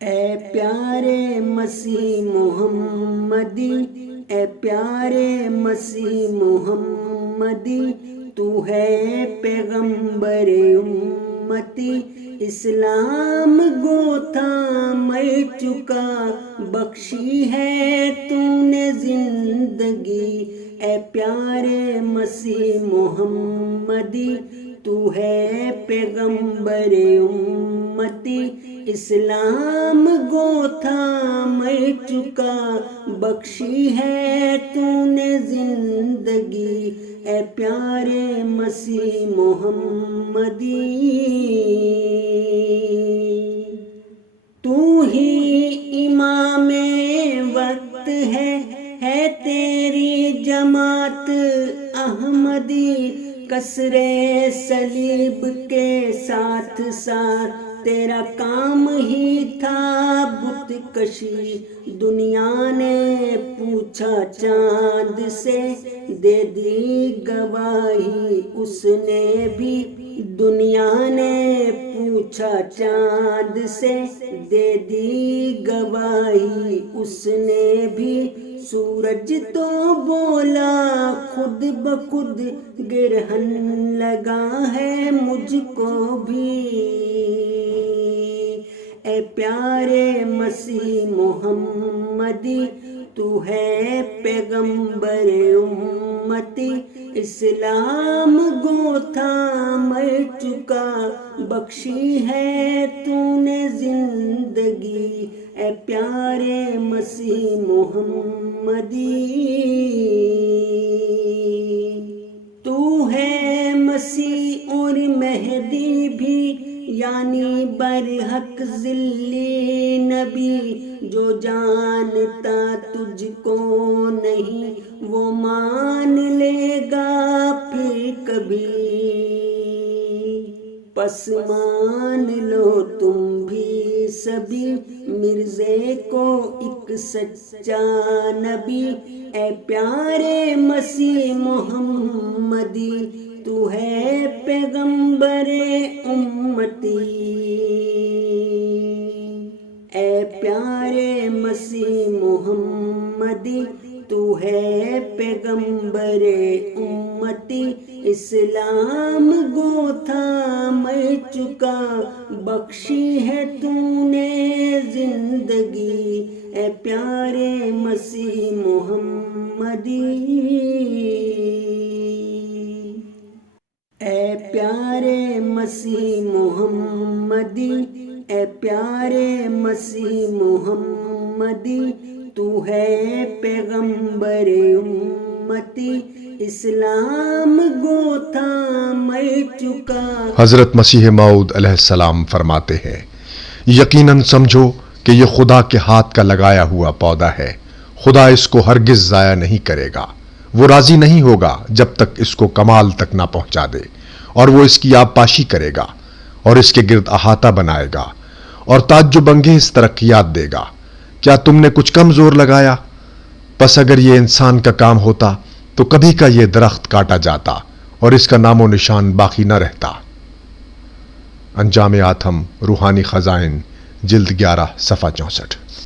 اے پیارے مسیح محمدی، اے پیارے مسیح محمدی، تو ہے پیغمبر امتی، اسلام گو تھام چکا، بخشی ہے تو نے زندگی۔ اے پیارے مسیح محمدی، تو ہے پیغمبر امتی، اسلام گو تھام چکا، بخشی ہے تو نے زندگی۔ اے پیارے مسیح محمدی، تو ہی امام وقت ہے تیری جماعت احمدی، کسر صلیب کے ساتھ ساتھ تیرا کام ہی تھا بت کشی۔ دنیا نے پوچھا چاند سے، دے دی گواہی اس نے بھی، دنیا نے پوچھا چاند سے، دے دی گواہی اس نے بھی، سورج تو بولا خود بخود، گرہن لگا ہے مجھ کو بھی۔ اے پیارے مسیح محمدی، تو ہے پیغمبر امتی، اسلام گو تھام چکا، بخشی ہے تو نے زندگی۔ اے پیارے مسیح محمدی، تو ہے مسیح اور مہدی بھی، یعنی برحق ذلی نبی، جو جانتا تجھ کو نہیں وہ مان لے گا پھر کبھی، پس مان لو تم بھی سبھی مرزے کو ایک سچا نبی۔ اے پیارے مسیح محمدی، تو ہے پیغمبر امتی، اے پیارے مسیح محمدی، تو ہے پیغمبر امتی، اسلام گو تھام چکا، بخشی ہے تو نے زندگی۔ اے پیارے مسیح محمدی، اے پیارے مسیح محمدی، اے پیارے مسیح محمدی، تو ہے پیغمبر امتی، اسلام گو تھام چکا۔ حضرت مسیح موعود علیہ السلام فرماتے ہیں، یقیناً سمجھو کہ یہ خدا کے ہاتھ کا لگایا ہوا پودا ہے، خدا اس کو ہرگز ضائع نہیں کرے گا، وہ راضی نہیں ہوگا جب تک اس کو کمال تک نہ پہنچا دے، اور وہ اس کی آبپاشی کرے گا اور اس کے گرد احاطہ بنائے گا اور تعجب انگیز ترقیات دے گا۔ کیا تم نے کچھ کم زور لگایا؟ پس اگر یہ انسان کا کام ہوتا تو کبھی کا یہ درخت کاٹا جاتا اور اس کا نام و نشان باقی نہ رہتا۔ انجام آتم، روحانی خزائن، جلد 11 صفحہ 64۔